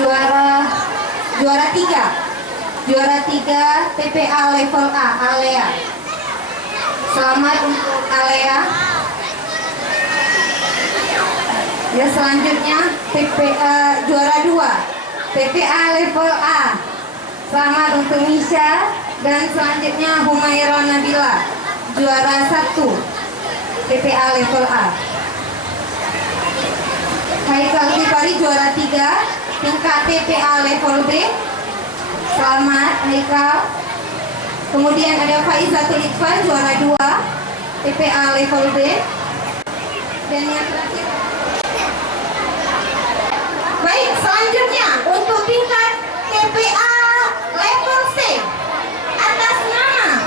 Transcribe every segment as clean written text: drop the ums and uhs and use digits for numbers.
juara tiga TPA level A, Alea. Selamat untuk Alea. Ya, selanjutnya juara 2 TPA level A. Selamat untuk Misha. Dan selanjutnya Humaira Nabila, juara 1 TPA level A. Haikal Kifari juara 3 tingkat TPA level B. Selamat Haikal. Kemudian ada Faizatul Iqbal juara 2 TPA level B. Dan yang terakhir, baik, selanjutnya untuk tingkat TPA level C atas nama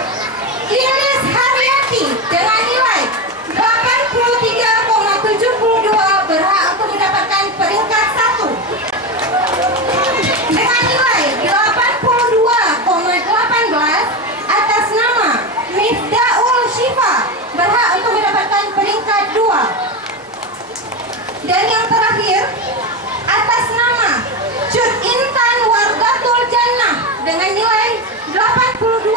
Iris Haryati dengan nilai 83,72 berhak untuk mendapatkan peringkat 1. Dengan nilai 82,18 atas nama Mifdaul Syifa berhak untuk mendapatkan peringkat 2. Dan yang terakhir atas nama Cut Intan Wargatul Jannah dengan nilai 82,0.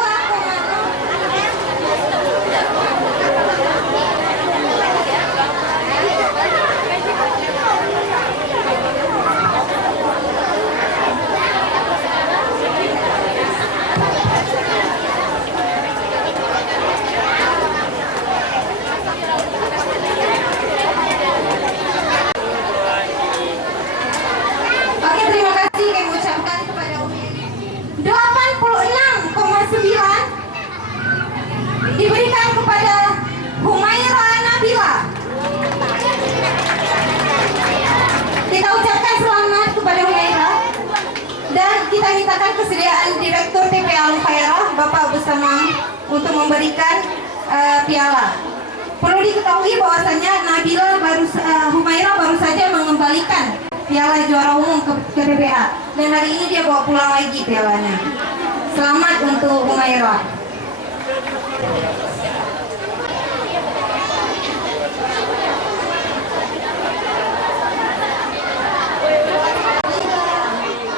Oke, terima kasih kami ucapkan kepada Umi. 86,9 diberikan kepada Humaira Nabila. Kita ucapkan selamat kepada Humaira dan kita mintakan kesediaan Direktur TPA Al-Khairah Bapak Busamam untuk memberikan piala. Perlu diketahui bahwasanya Humaira baru saja mengembalikan piala juara umum ke TPA dan hari ini dia bawa pulang lagi pialanya. Selamat untuk Humaira.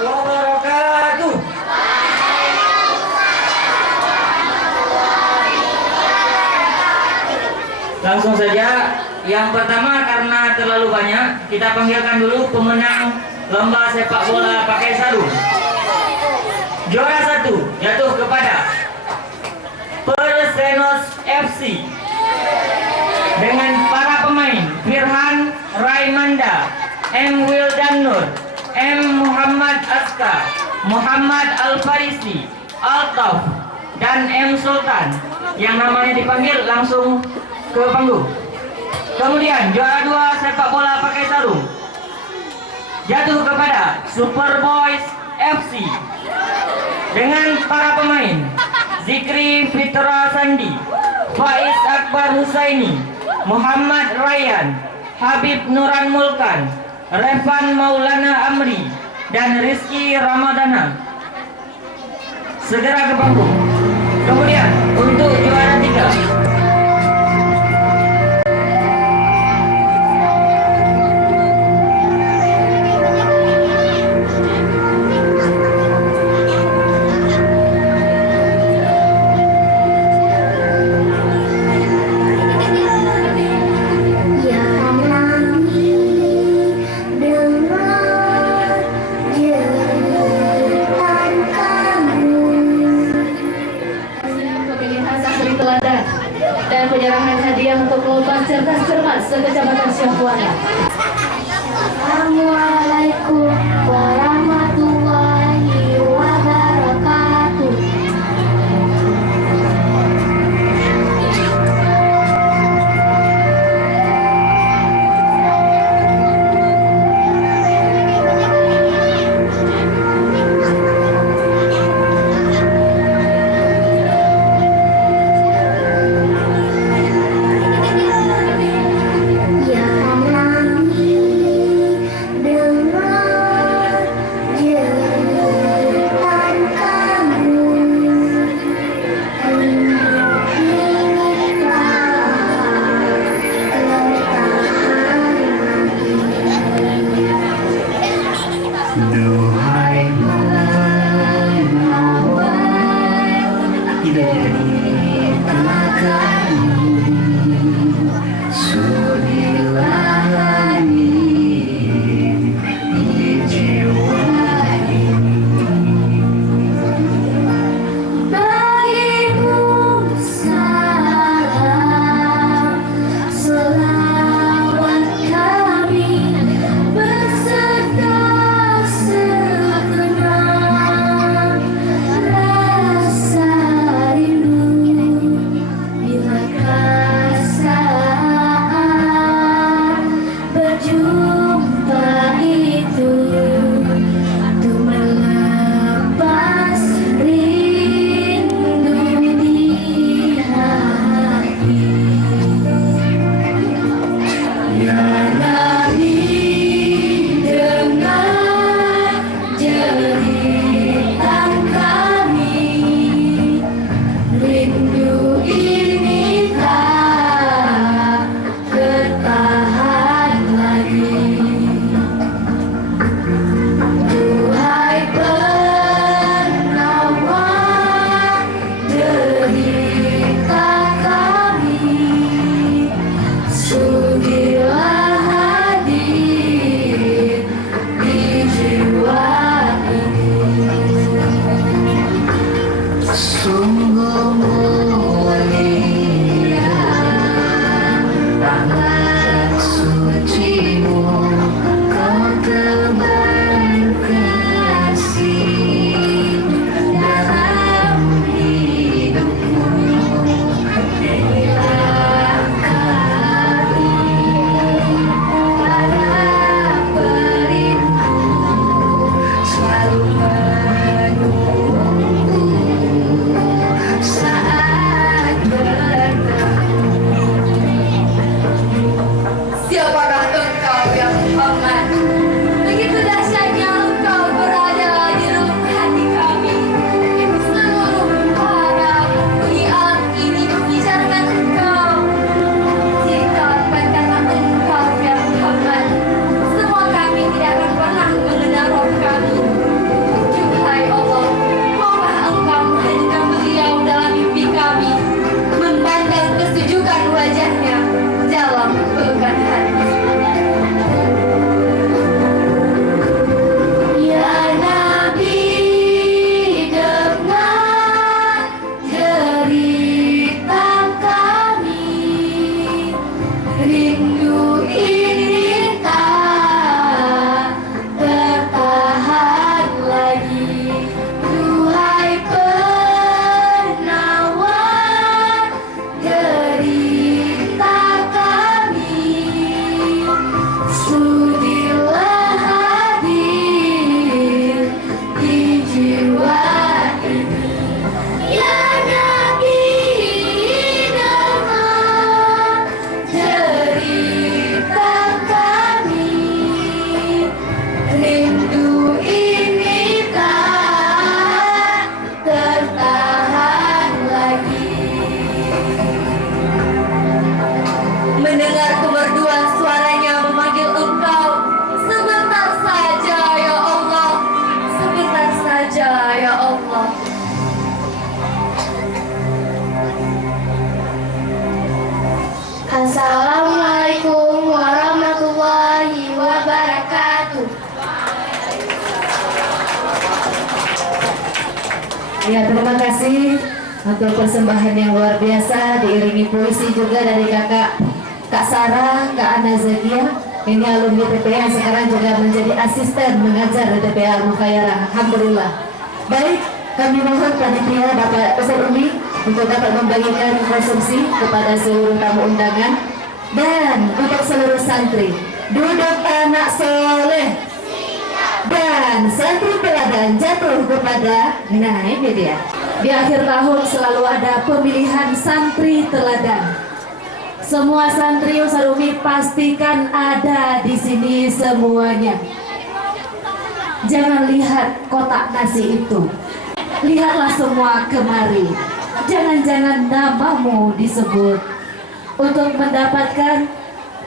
Wabarakatuh. Langsung saja, yang pertama karena terlalu banyak, kita panggilkan dulu pemenang lomba sepak bola pakai sarung. Juara 1 jatuh kepada Persenos FC dengan para pemain Firhan Raimanda, M. Wildan Nur, M. Muhammad Aska, Muhammad Al-Farisi, Altaf, dan M. Sultan yang namanya dipanggil langsung ke panggung. Kemudian juara 2 sepak bola pakai sarung jatuh kepada Super Boys FC dengan para pemain Zikri Fitra Sandi, Faiz Akbar Husaini, Muhammad Rayyan, Habib Nuran Mulkan, Revan Maulana Amri, dan Rizky Ramadana. Segera ke panggung. Kemudian untuk juara 3 dan penyerahan hadiah untuk lomba cerdas cermat se-Kecamatan Syahbuana. Assalamualaikum warahmatullahi wabarakatuh. Assalamualaikum warahmatullahi wabarakatuh. Ya, terima kasih untuk persembahan yang luar biasa, diiringi puisi juga dari Kak Sarah, Kak Ana Zakia. Ini alumni TPA yang sekarang juga menjadi asisten mengajar di TPA Al-Mukhayyarah. Alhamdulillah. Baik, kami mohon panitia Bapak Ustaz Umi untuk dapat membagikan konsumsi kepada seluruh tamu undangan dan untuk seluruh santri. Duduk anak soleh dan santri teladan jatuh kepada, nah ini dia. Di akhir tahun selalu ada pemilihan santri teladan. Semua santri Ustaz Umi pastikan ada di sini semuanya. Jangan lihat kotak nasi itu, lihatlah semua kemari. Jangan-jangan namamu disebut untuk mendapatkan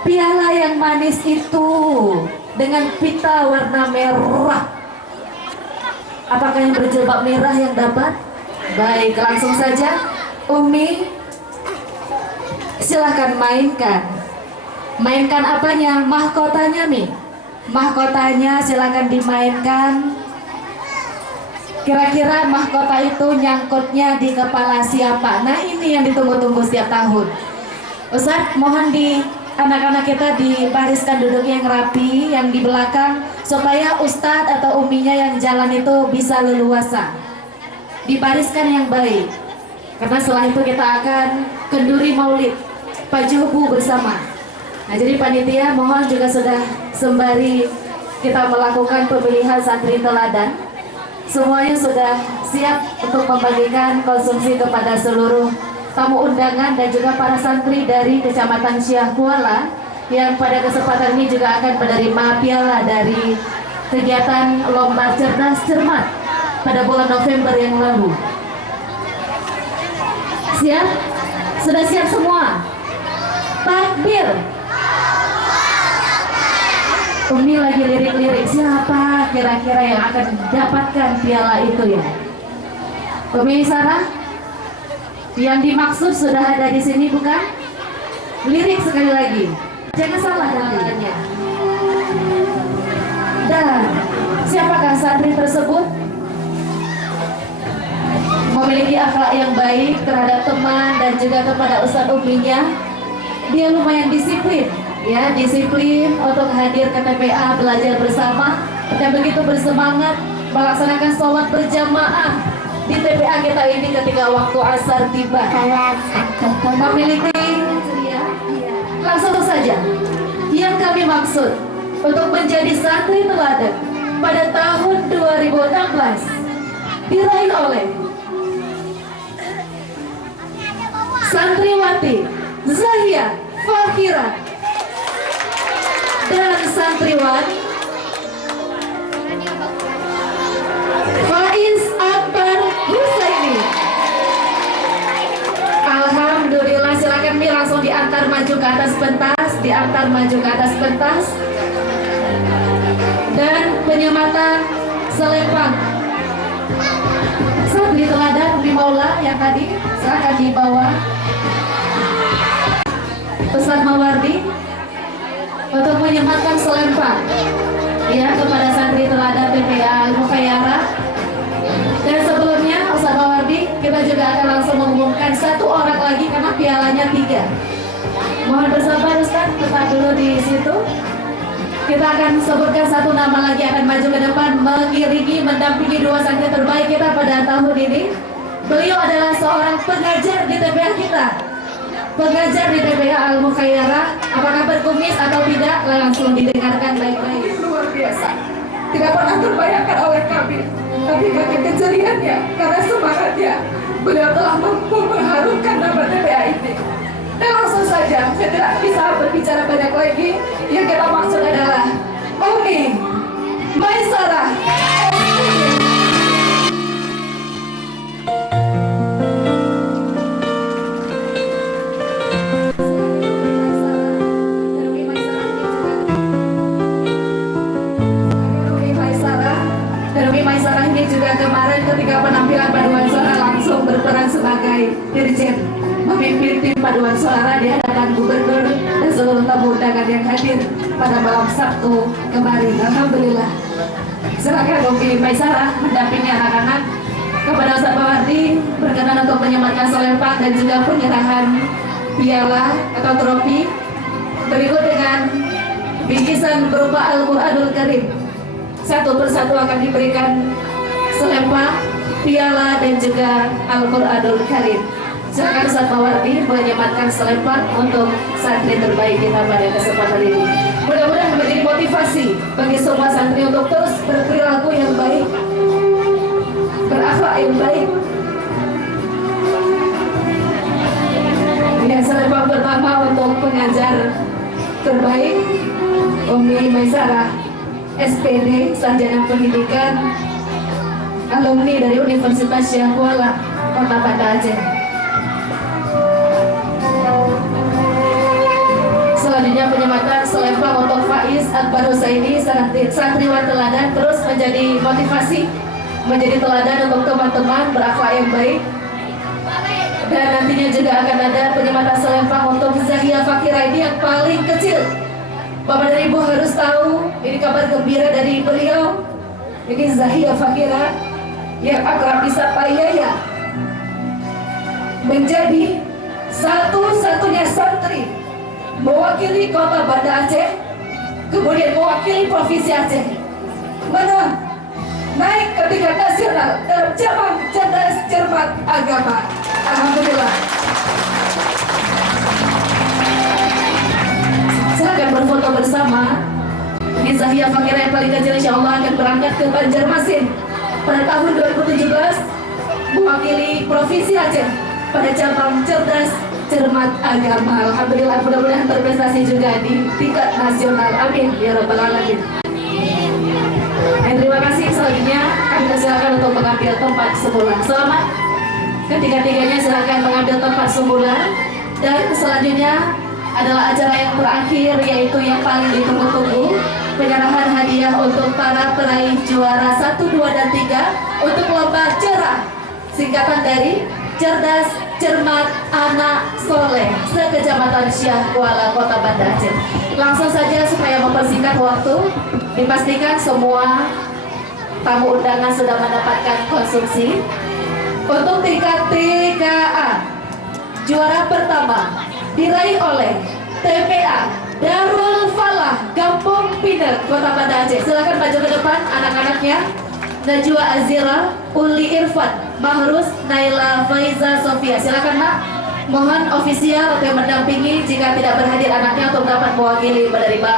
piala yang manis itu dengan pita warna merah. Apakah yang berjilbab merah yang dapat? Baik, langsung saja Umi, silahkan mainkan. Mainkan apanya? Mahkotanya nih. Mahkotanya silahkan dimainkan. Kira-kira mahkota itu nyangkutnya di kepala siapa? Nah ini yang ditunggu-tunggu setiap tahun. Ustadz, mohon di anak-anak kita dibariskan duduknya yang rapi, yang di belakang, supaya Ustadz atau uminya yang jalan itu bisa leluasa. Dibariskan yang baik, karena setelah itu kita akan kenduri maulid pajubu bersama. Nah jadi panitia mohon juga sudah sembari kita melakukan pemilihan santri teladan, semuanya sudah siap untuk membagikan konsumsi kepada seluruh tamu undangan dan juga para santri dari Kecamatan Syah Kuala yang pada kesempatan ini juga akan menerima piala dari kegiatan Lomba Cerdas Cermat pada bulan November yang lalu. Siap? Sudah siap semua? Takbir! Umi lagi lirik-lirik, siapa kira-kira yang akan dapatkan piala itu ya? Umi Sarah? Yang dimaksud sudah ada di sini bukan? Lirik sekali lagi, jangan salah namanya. Dan siapakah santri tersebut? Memiliki akhlak yang baik terhadap teman dan juga kepada ustadz uminya. Dia lumayan disiplin, ya disiplin untuk hadir ke TPA belajar bersama dan begitu bersemangat melaksanakan sholat berjamaah di TPA kita ini ketika waktu asar tiba. Memiliki langsung saja yang kami maksud untuk menjadi santri teladan pada tahun 2016 diraih oleh santriwati Zahia Fakhira dan santriwan Faiz Akbar Husaini. Alhamdulillah, silakan Mi langsung diantar maju ke atas pentas, diantar maju ke atas pentas. Dan penyematan selempang santri teladan di Maula yang tadi silakan dibawa. Ustadz Mawardi untuk menyematkan selempang ya kepada santri teladan TPA Al-Mukhayarah. Dan sebelumnya Ustadz Mawardi, kita juga akan langsung mengumumkan satu orang lagi karena pialanya 3. Mohon bersabar Ustadz, tetap dulu di situ. Kita akan sebutkan satu nama lagi akan maju ke depan mengiringi, mendampingi 2 santri terbaik kita pada tahun ini. Beliau adalah seorang pengajar di TPA kita. Pengajar di TPA Al-Mukhayarah, apakah berkumis atau tidak, langsung didengarkan baik-baik. Luar biasa, tidak pernah terbayangkan oleh kami, tapi kami kejadiannya karena semangatnya beliau telah mampu mengharumkan nama TPA ini. Dan langsung saja, saya tidak bisa berbicara banyak lagi. Yang kita maksud adalah Umi Maisarah. Maisarah ini juga kemarin ketika penampilan paduan suara langsung berperan sebagai dirjen, memimpin tim paduan suara di hadapan gubernur dan seluruh tamu undangan yang hadir pada malam Sabtu kemarin. Alhamdulillah. Silakan Umi Maisarah mendampingi anak-anak kepada Ustadz Mawardi berkenan untuk menyematkan selempang dan juga penyerahan piala atau trofi. Berikut dengan bingkisan berupa Al-Quranul Karim. Satu persatu akan diberikan selempang, piala dan juga Al-Quranul Karim. Silakan Ustadz Mawardi menyematkan selempang untuk santri terbaik kita pada kesempatan ini. Mudah-mudahan menjadi motivasi bagi semua santri untuk terus berperilaku yang baik, berakhlak yang baik. Ya, selempang pertama untuk pengajar terbaik Umi Maisarah, SPD, Sarjana Pendidikan, alumni dari Universitas Syah Kuala, Kota Banda Aceh. Selanjutnya penyematan selempang untuk Faiz Akbar Husaini, santriwan teladan, terus menjadi motivasi, menjadi teladan untuk teman-teman berakhlak yang baik. Dan nantinya juga akan ada penyematan selempang untuk Zahia Fakira ini yang paling kecil. Bapak dan Ibu harus tahu, ini kabar gembira dari beliau. Ini Zahia Fakira yang akrab disapa Yaya, menjadi satu-satunya santri mewakili Kota Banda Aceh, kemudian mewakili Provinsi Aceh, mana naik ke tingkat nasional dalam cabang cerdas cermat agama. Alhamdulillah. Silakan berfoto bersama. Ini Zahia Fakira yang paling kecil, insya Allah akan berangkat ke Banjarmasin pada tahun 2017 mewakili Provinsi Aceh pada cabang cerdas cermat agama. Alhamdulillah, mudah-mudahan berprestasi juga di tingkat nasional. Amin ya rabbal alamin. Terima kasih. Selanjutnya kami silakan untuk mengambil tempat semula. Selamat ketiga-tiganya, silakan mengambil tempat semula. Dan selanjutnya adalah acara yang terakhir, yaitu yang paling ditunggu-tunggu, penyerahan hadiah untuk para peraih juara 1, 2, dan 3 untuk lomba cerah, singkatan dari Cerdas Cermat Anak Soleh se-Kecamatan Syah Kuala, Kota Banda Aceh. Langsung saja supaya mempersingkat waktu, dipastikan semua tamu undangan sudah mendapatkan konsumsi. Untuk tingkat 3A, juara pertama diraih oleh TPA Darul Falah Kampung Pinang, Kota Banda Aceh. Silakan maju ke depan anak-anaknya. Najwa Azira, Uli Irfan, Mahrus, Naila Faiza Sofia. Silakan Mak. Mohon ofisial atau yang mendampingi jika tidak berhadir anaknya untuk dapat mewakili menerima